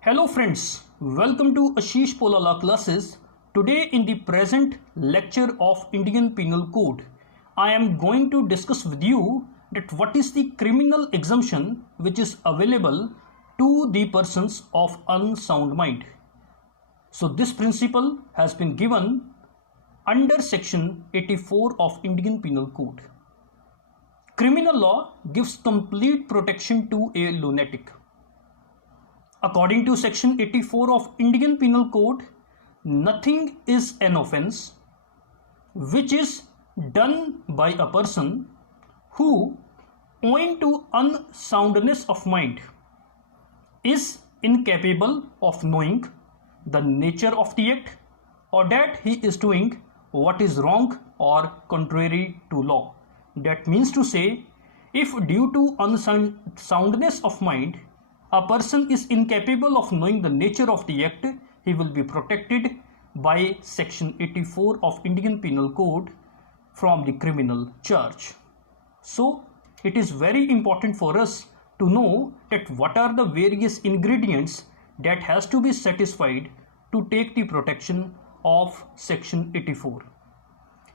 Hello friends, welcome to Ashish Polala classes. Today in the present lecture of Indian Penal Code, I am going to discuss with you that what is the criminal exemption which is available to the persons of unsound mind. So this principle has been given under section 84 of Indian Penal Code. Criminal law gives complete protection to a lunatic. According to section 84 of Indian Penal Code, nothing is an offence which is done by a person who, owing to unsoundness of mind, is incapable of knowing the nature of the act or that he is doing what is wrong or contrary to law. That means to say, if due to unsoundness of mind, a person is incapable of knowing the nature of the act, he will be protected by section 84 of Indian Penal Code from the criminal charge. So it is very important for us to know that what are the various ingredients that has to be satisfied to take the protection of section 84.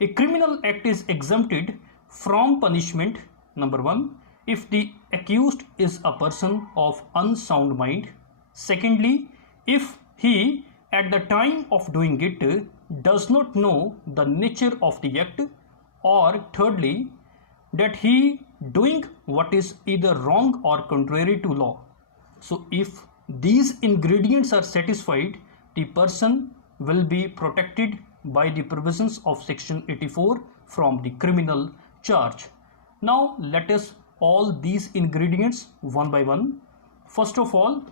A criminal act is exempted from punishment, number 1, if the accused is a person of unsound mind. Secondly, if he at the time of doing it does not know the nature of the act, or thirdly, that he doing what is either wrong or contrary to law. So if these ingredients are satisfied, the person will be protected by the provisions of section 84 from the criminal charge. Now let us all these ingredients one by one. First of all,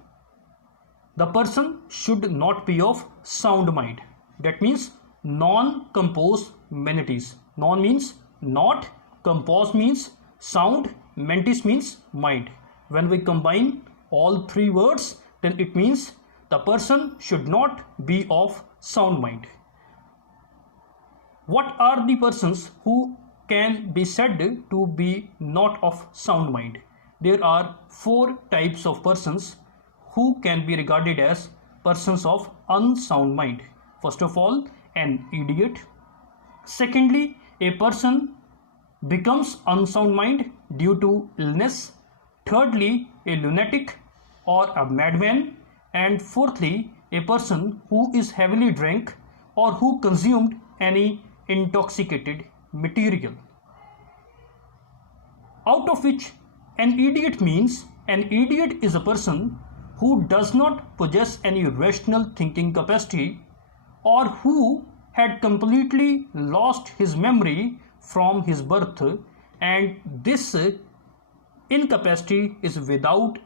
the person should not be of sound mind. That means non-compos mentis. Non means not, compos means sound, mentis means mind. When we combine all three words, then it means the person should not be of sound mind. What are the persons who can be said to be not of sound mind? There are 4 types of persons who can be regarded as persons of unsound mind. First of all, an idiot. Secondly, a person becomes unsound mind due to illness. Thirdly, a lunatic or a madman. And fourthly, a person who is heavily drunk or who consumed any intoxicated material. Out of which an idiot means an idiot is a person who does not possess any rational thinking capacity or who had completely lost his memory from his birth, and this incapacity is without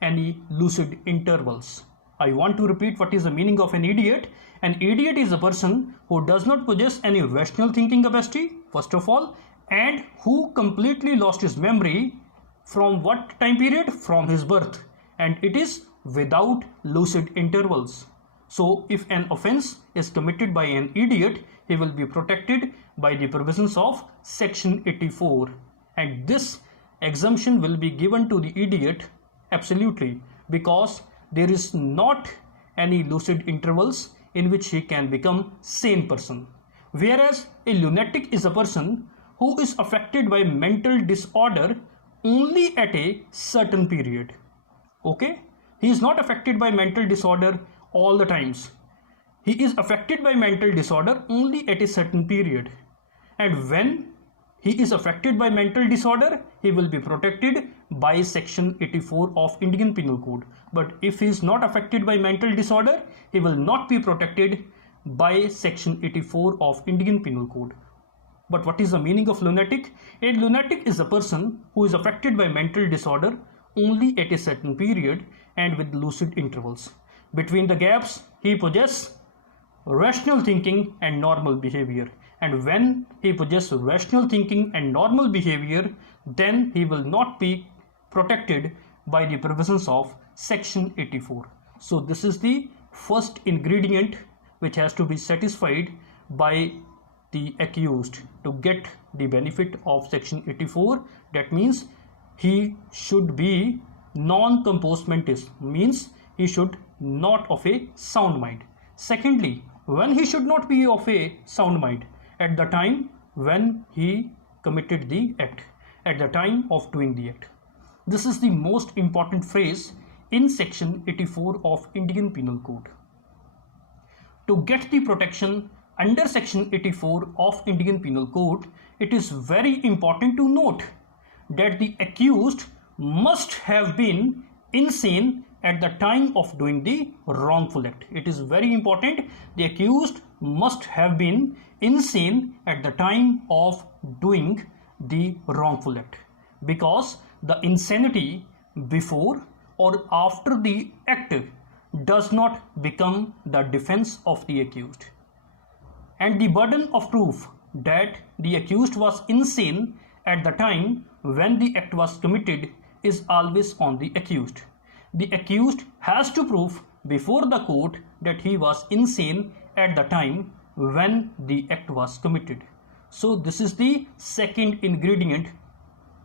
any lucid intervals. I want to repeat what is the meaning of an idiot. An idiot is a person who does not possess any rational thinking capacity, first of all, and who completely lost his memory from what time period? From his birth, and it is without lucid intervals. So if an offense is committed by an idiot, he will be protected by the provisions of section 84, and this exemption will be given to the idiot absolutely, because there is not any lucid intervals in which he can become sane person. Whereas a lunatic is a person who is affected by mental disorder only at a certain period. Okay? He is not affected by mental disorder all the times. He is affected by mental disorder only at a certain period. And when he is affected by mental disorder, he will be protected by section 84 of Indian Penal Code. But if he is not affected by mental disorder, he will not be protected by section 84 of Indian Penal Code. But what is the meaning of lunatic? A lunatic is a person who is affected by mental disorder only at a certain period and with lucid intervals. Between the gaps, he possesses rational thinking and normal behavior. And when he possesses rational thinking and normal behavior, then he will not be protected by the provisions of section 84. So this is the first ingredient which has to be satisfied by the accused to get the benefit of section 84. That means he should be non-compos mentis, means he should not of a sound mind. Secondly, when he should not be of a sound mind, at the time when he committed the act, at the time of doing the act. This is the most important phrase in section 84 of Indian Penal Code. To get the protection under section 84 of Indian Penal Code, it is very important to note that the accused must have been insane at the time of doing the wrongful act. It is very important. The accused must have been insane at the time of doing the wrongful act, because the insanity before or after the act does not become the defense of the accused, and the burden of proof that the accused was insane at the time when the act was committed is always on the accused. The accused has to prove before the court that he was insane at the time when the act was committed. So this is the second ingredient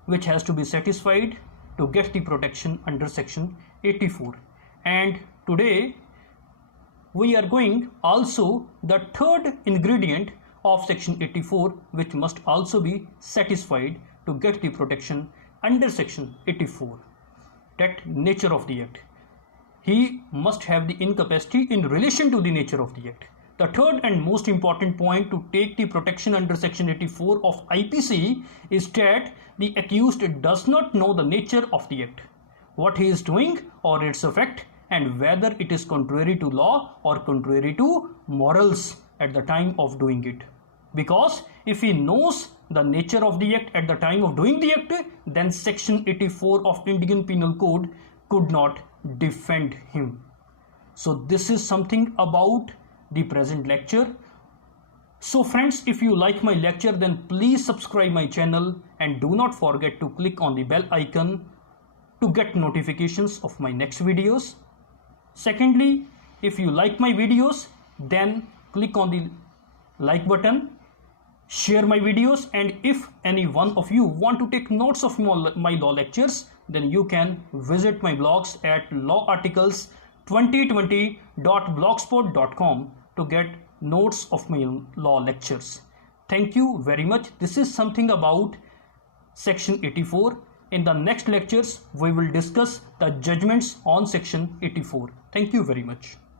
which has to be satisfied to get the protection under section 84. And today we are going also the third ingredient of section 84, which must also be satisfied to get the protection under section 84. That nature of the act. He must have the incapacity in relation to the nature of the act. The third and most important point to take the protection under section 84 of IPC is that the accused does not know the nature of the act, what he is doing or its effect, and whether it is contrary to law or contrary to morals at the time of doing it. Because if he knows the nature of the act at the time of doing the act, then section 84 of Indian Penal Code could not defend him. So this is something about the present lecture. So friends, if you like my lecture, then please subscribe my channel and do not forget to click on the bell icon to get notifications of my next videos. Secondly, if you like my videos, then click on the like button, share my videos, and if any one of you want to take notes of my law lectures, then you can visit my blogs at lawarticles2020.blogspot.com to get notes of my law lectures. Thank you very much. This is something about section 84. In the next lectures, we will discuss the judgments on section 84. Thank you very much.